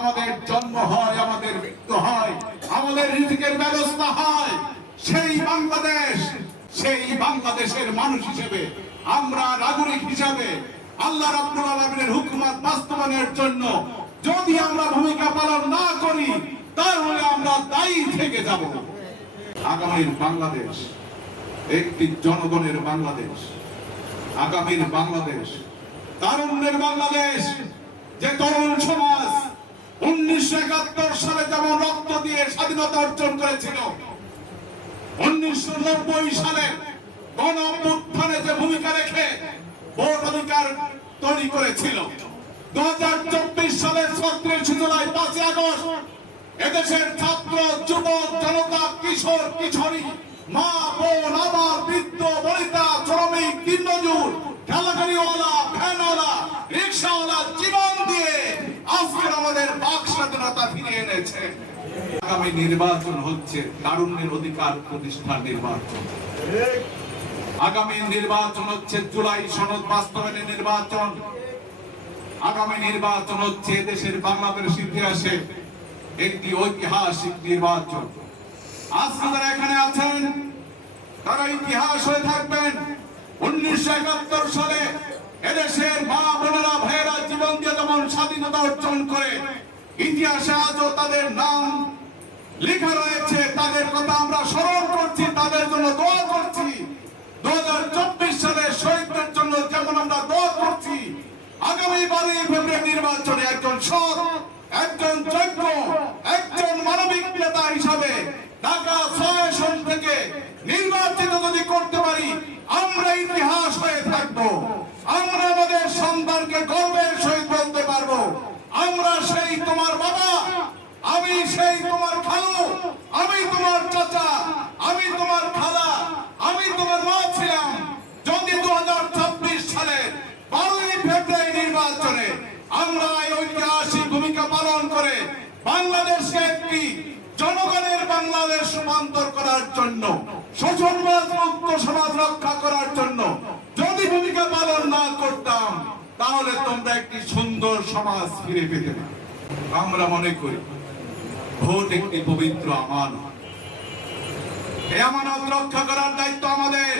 আমাদের জন্ম হয়, আমাদের মৃত্যু হয়, আমাদের রিজিকের ব্যবস্থা হয়, সেই বাংলাদেশ, সেই বাংলাদেশের মানুষ হিসেবে আমরা নাগরিক হিসেবে আল্লাহ রাব্বুল আলামিনের হুকুমত বাস্তবায়নের জন্য যদি আমরা ভূমিকা পালন না করি তাহলে আমরা দায়ী থেকে যাব। আগামীর বাংলাদেশ একটি জনগণের বাংলাদেশ, আগামীর বাংলাদেশ তারুণ্যের বাংলাদেশ। যে তরুণ সমাজ 1971 সালে যেমন রক্ত দিয়ে স্বাধীনতা অর্জন করেছিল, 1990 সালে গণ অভ্যুত্থানে যে ভূমিকা রেখে ভোট অধিকার তৈরি করেছিল, 2024 সালের 36 জুলাই 5 আগস্ট এদেশের ছাত্র, যুবক, জনতা, কিশোর, কিশোরী, মা, বোন, আবার বৃদ্ধ, বনিতা, শ্রমিক, দিনমজুর, ঠেলাগাড়িওয়ালা, ভ্যানওয়ালা, রিক্সাওয়ালা জীবন দিয়ে আজকের আমাদের বাক স্বাধীনতা ফিরিয়ে এনেছে। আগামী নির্বাচন হচ্ছে তারুণ্যের অধিকার প্রতিষ্ঠার নির্বাচন। আগামী নির্বাচন হচ্ছে জুলাই সনদ বাস্তবায়নের নির্বাচন। আগামী নির্বাচন হচ্ছে দেশের বাংলাদেশ ইতিহাসে একটি ঐতিহাসিক নির্বাচন। আজকে যারা এখানে আছেন তারা ইতিহাস হয়ে থাকবেন। 1971 সালে এদেশের মা বোনেরা ভাইয়েরা জীবন দিয়ে যেমন স্বাধীনতা অর্জন করে ইতিহাসে আজও তাদের নাম লেখা রয়েছে, তাদের কথা আমরা স্মরণ করছি, তাদের জন্য দোয়া করছি। 2024 সালে শহীদদের জন্য যেমন আমরা দোয়া করছি, আগামী 12 ফেব্রুয়ারি নির্বাচনে একজন সৎ, একজন যোগ্য, একজন মানবিক নেতা হিসাবে ঢাকা 6 আসন থেকে নির্বাচিত যদি করতে পারি আমরা ইতিহাস হয়ে থাকবো। আমরা আমাদের সন্তানকে গর্বের সহিত বলতে পারবো, আমরা সেই তোমার বাবা, আমি সেই তোমার খালু, আমি তোমার চাচা, আমি তোমার খালা, আমি তোমার মা ছিলাম। যদি 2026 সালে 12 ফেব্রুয়ারি নির্বাচনে আমরা এই ঐতিহাসিক ভূমিকা পালন করে বাংলাদেশকে একটি জনগণের বাংলাদেশ রূপান্তর করার জন্য, শোষণবাদ মুক্ত সমাজ রক্ষা করার জন্য যদি ভূমিকা পালন না করতাম তাহলে তোমরা একটি সুন্দর সমাজ ফিরে পেতে না। আমরা মনে করি ভোট একটি পবিত্র আমানত। এই আমানত রক্ষা করার দায়িত্ব আমাদের।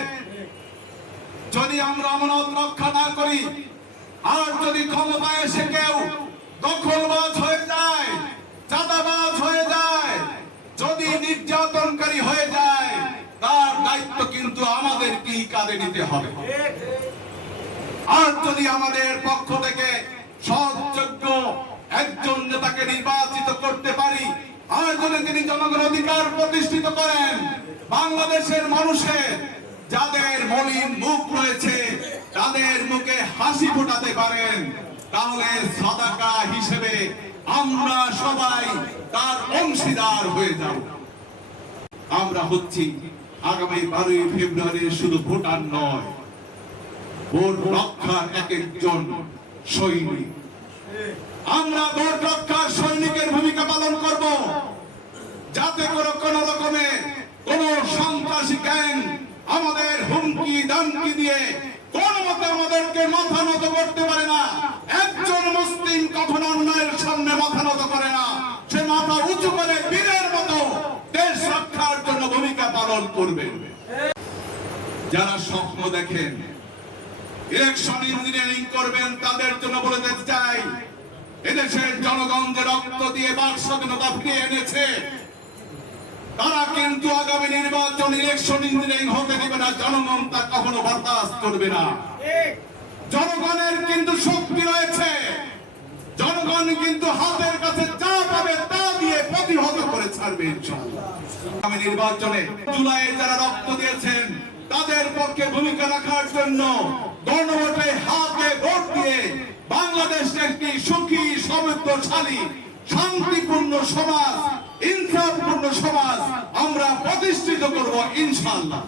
যদি আমরা আমানত রক্ষা না করি আর যদি ক্ষমতায় এসে কেউ দখলবাজ হয়ে যায়, চাঁদাবাজ হয়ে যায়, যদি নির্যাতনকারী হয়ে যায়, তার দায়িত্ব কিন্তু আমাদেরকেই কাঁধে নিতে হবে। আর যদি আমাদের পক্ষ থেকে সৎযোগ্য একজন নেতাকে নির্বাচিত করতে পারি, আর যদি তিনি জনগণের অধিকার প্রতিষ্ঠিত করেন, বাংলাদেশের মানুষের যাদের মলিন মুখ রয়েছে তাদের মুখে হাসি ফোটাতে পারেন, তাহলে সাদাকা হিসেবে আমরা সবাই তার অংশীদার হয়ে যাব। আমরা হচ্ছি আগামী 12 ফেব্রুয়ারি শুধু ভোটার নয়, ভোট রক্ষার এক একজন সৈনিক। আমরা ভোট রক্ষার সৈনিকের ভূমিকা পালন করব, যাতে করে কোন রকমের কোন সন্ত্রাসী গ্যাং আমাদের হুমকি দামকি দিয়ে কোন মতে আমাদেরকে মাথা নত করতে পারে না। একজন মুসলিম কখনো অন্যায়ের সামনে মাথা নত করে না, সে মাথা উঁচু করে বীরের মতো দেশ রক্ষার জন্য ভূমিকা পালন করবে। যারা স্বপ্ন দেখেন ইলেকশন ইঞ্জিনিয়ারিং করবেন, তাদের জন্য বলে দিতে চাই, এদেশের জনগণ যে রক্ত দিয়ে বাক স্বাধীনতা ফিরিয়ে এনেছে, তারা কিন্তু আগামী নির্বাচন ইলেকশন ইঞ্জিনিয়ারিং হতে দেবে না। জনগণ তা কখনো বরদাস্ত করবে না। জনগণের কিন্তু শক্তি রয়েছে, জনগণ কিন্তু হাতের কাছে যা পাবে তা দিয়ে প্রতিহত করে ছাড়বে ইনশাআল্লাহ। আগামী নির্বাচনে জুলাই যারা রক্ত দিয়েছেন তাদের পক্ষে ভূমিকা রাখার জন্য গণভোটে হাতে ভোট দিয়ে বাংলাদেশকে একটি সুখী, সমৃদ্ধশালী, শান্তিপূর্ণ সমাজ, ইনসাফপূর্ণ সমাজ আমরা প্রতিষ্ঠিত করব ইনশাআল্লাহ।